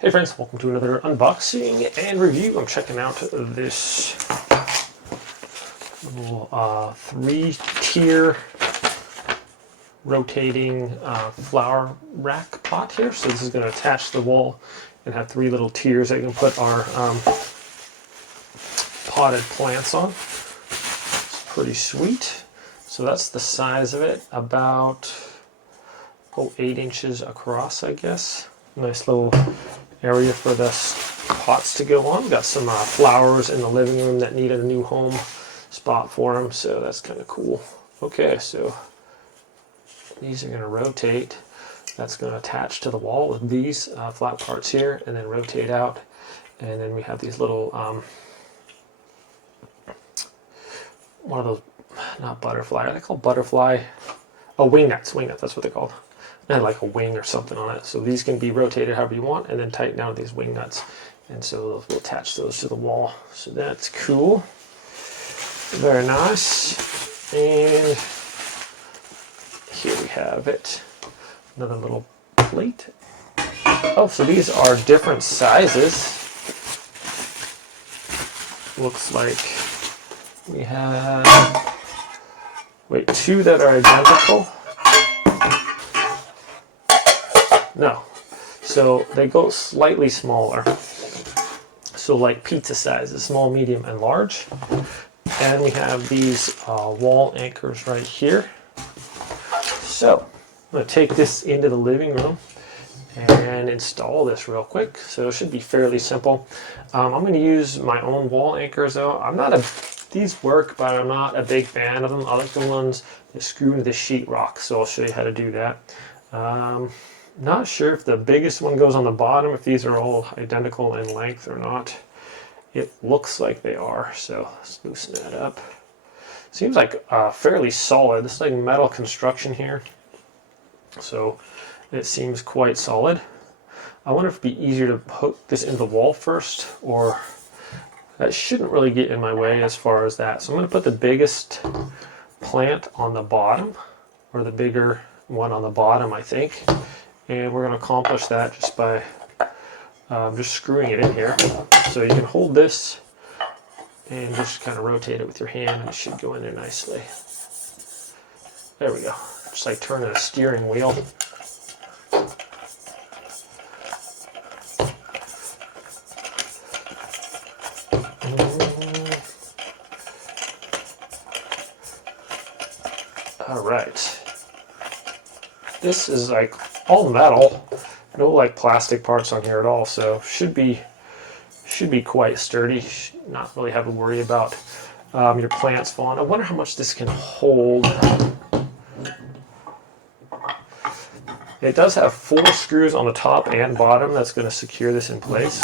Hey friends, welcome to another unboxing and review. I'm checking out this little 3-tier rotating flower rack pot here. So this is going to attach to the wall and have 3 little tiers that you can put our potted plants on. It's pretty sweet. So that's the size of it, about 8 inches across, I guess. Nice little area for the pots to go on. Got some flowers in the living room that needed a new home spot for them, so that's kind of cool. Okay, so these are going to rotate. That's going to attach to the wall with these flat parts here, and then rotate out. And then we have these little, one of those, not butterfly, are they called butterfly? Oh, wing nuts, that's what they're called. And like a wing or something on it. So these can be rotated however you want and then tighten down with these wing nuts. And so we'll attach those to the wall. So that's cool. Very nice. And here we have it. Another little plate. Oh, so these are different sizes. Looks like we have, 2 that are identical. No, so they go slightly smaller. So like pizza sizes, small, medium, and large. And we have these wall anchors right here. So I'm going to take this into the living room and install this real quick. So it should be fairly simple. I'm going to use my own wall anchors though. These work, but I'm not a big fan of them. I like the ones that screw into the sheetrock. So I'll show you how to do that. Not sure if the biggest one goes on the bottom, if these are all identical in length or not. It looks like they are, so let's loosen that up. Seems like fairly solid. This is like metal construction here, so it seems quite solid. I wonder if it'd be easier to hook this into the wall first, or that shouldn't really get in my way as far as that. So I'm going to put the biggest plant on the bottom, or the bigger one on the bottom, I think. And we're going to accomplish that just by just screwing it in here. So you can hold this and just kind of rotate it with your hand and it should go in there nicely. There we go. Just like turning a steering wheel. All right. This is like all metal, no like plastic parts on here at all, so should be quite sturdy. Not really have to worry about your plants falling. I wonder how much this can hold. It does have 4 screws on the top and bottom that's going to secure this in place.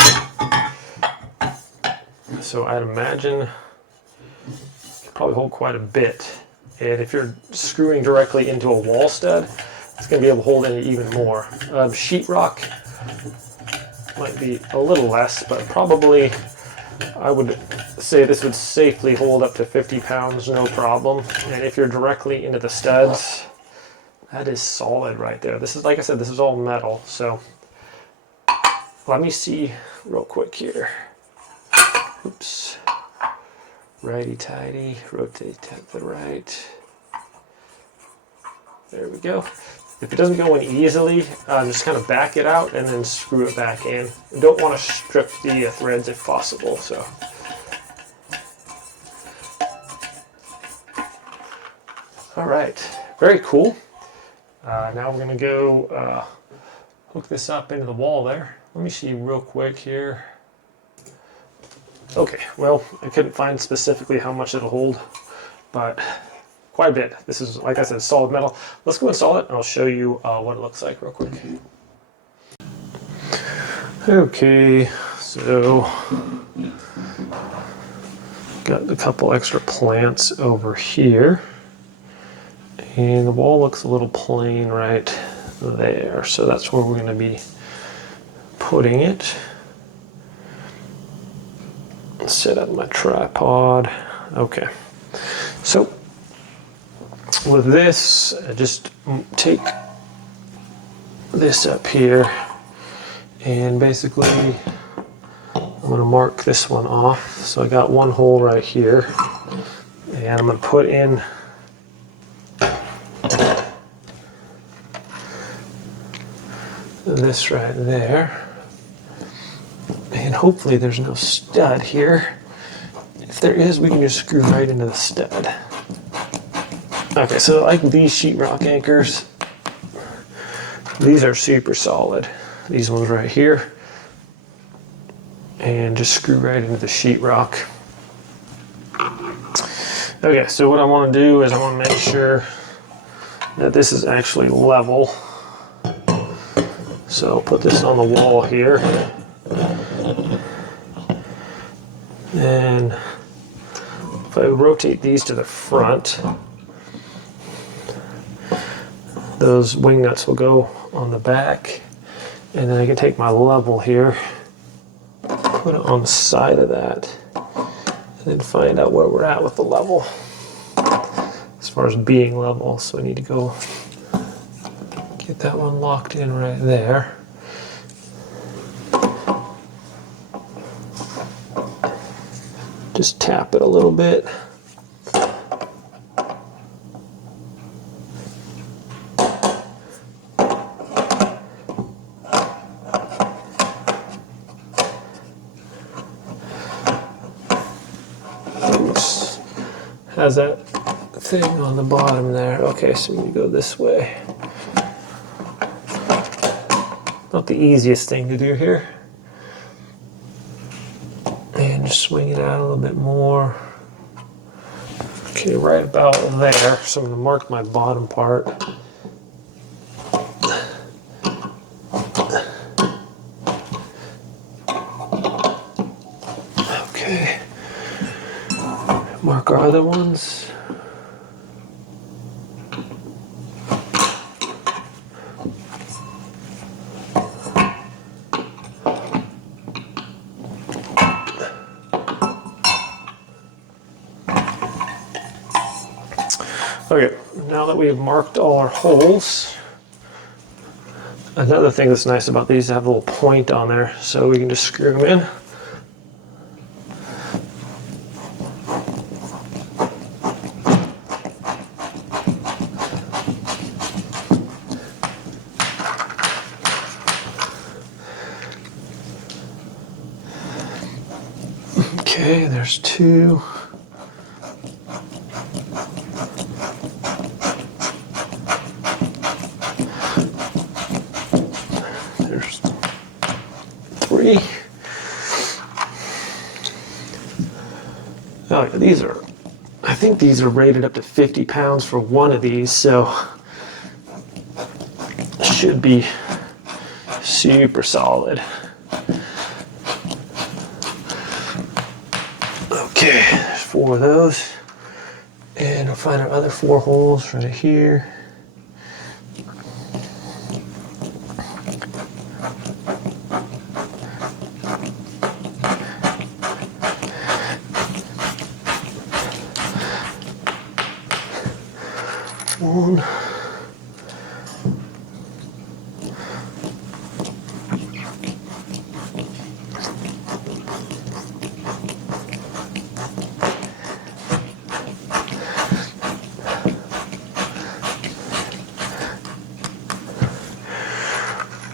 So I'd imagine it could probably hold quite a bit. And if you're screwing directly into a wall stud, it's going to be able to hold in even more. Sheetrock might be a little less, but probably I would say this would safely hold up to 50 pounds, no problem. And if you're directly into the studs, that is solid right there. This is, like I said, this is all metal. So let me see real quick here. Oops. Righty-tighty, rotate to the right. There we go. If it doesn't go in easily, just kind of back it out and then screw it back in. You don't want to strip the threads if possible. So, all right, very cool. Now we're going to go hook this up into the wall there. Let me see real quick here. Okay, well, I couldn't find specifically how much it'll hold, but quite a bit. This is, like I said, solid metal. Let's go install it and I'll show you what it looks like real quick. Okay, so got a couple extra plants over here. And the wall looks a little plain right there. So that's where we're going to be putting it. Set up my tripod. Okay, so with this, I just take this up here And basically, I'm going to mark this one off. So I got one hole right here. And I'm going to put in this right there. And hopefully there's no stud here. If there is, we can just screw right into the stud. Okay, so like these sheetrock anchors, these are super solid. These ones right here. And just screw right into the sheetrock. Okay, so what I want to do is I want to make sure that this is actually level. So I'll put this on the wall here. And if I rotate these to the front, those wing nuts will go on the back. And then I can take my level here, put it on the side of that, and then find out where we're at with the level. As far as being level, so I need to go get that one locked in right there. Just tap it a little bit. Oops. Has that thing on the bottom there. Okay, so we go this way. Not the easiest thing to do here. And just swing it out a little bit more. Okay, right about there. So I'm going to mark my bottom part. Okay. Mark our other ones. Okay, now that we've marked all our holes, another thing that's nice about these, they have a little point on there, so we can just screw them in. Okay, there's two. There's three. Oh, yeah, these are, I think these are rated up to 50 pounds for one of these, so should be super solid. Okay, there's four of those. And we'll find our other four holes right here. One.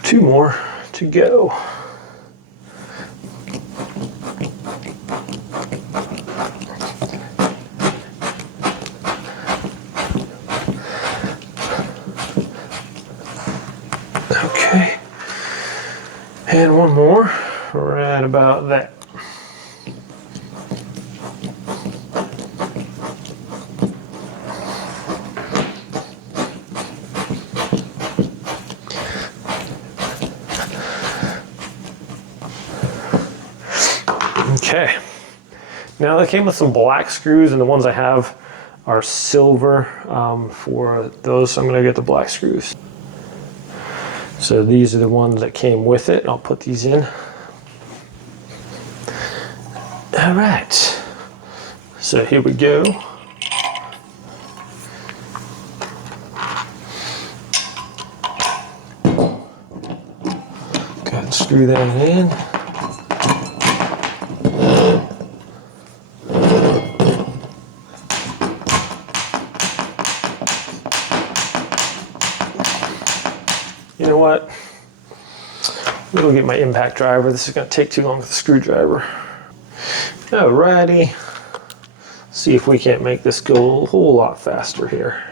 Two more to go. Okay, and one more right about that. Okay, now they came with some black screws, and the ones I have are silver for those, so I'm going to get the black screws. So these are the ones that came with it. I'll put these in. All right, so here we go. Go ahead and screw screw that in. You know what? I'm gonna get my impact driver. This is gonna take too long with the screwdriver. Alrighty. See if we can't make this go a whole lot faster here.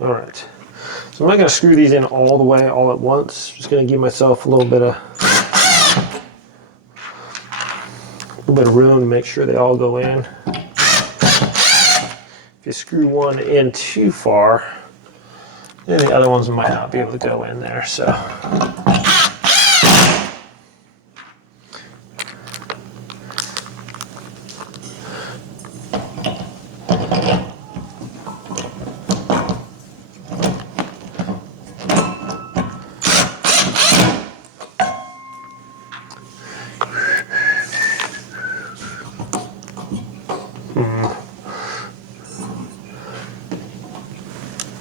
Alright. So I'm not gonna screw these in all the way, all at once. Just gonna give myself a little bit of room to make sure they all go in. If you screw one in too far, then the other ones might not be able to go in there, so.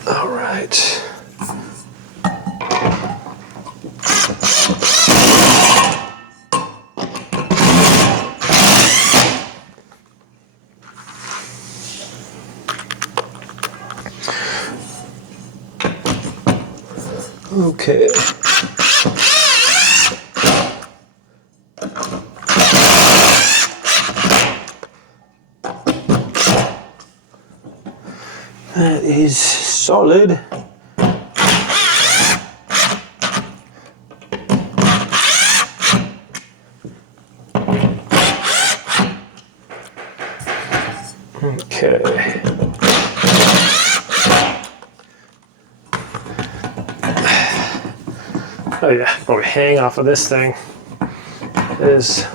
All right. Okay. That is solid. Okay. Oh yeah, probably hang off of this thing. It is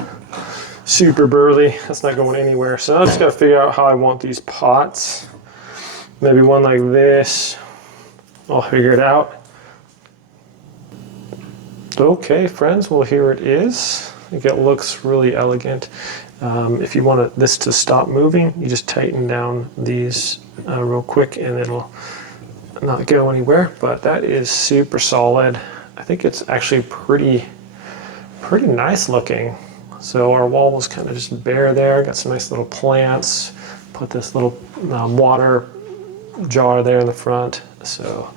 super burly. That's not going anywhere. So I just gotta figure out how I want these pots. Maybe one like this. I'll figure it out. Okay, friends, well here it is. I think it looks really elegant. If you want this to stop moving, you just tighten down these real quick and it'll not go anywhere. But that is super solid. I think it's actually pretty nice looking. So our wall was kind of just bare there. Got some nice little plants. Put this little water jar there in the front. So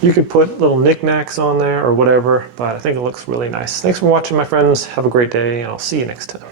you could put little knickknacks on there or whatever, but I think it looks really nice. Thanks for watching, my friends. Have a great day, and I'll see you next time.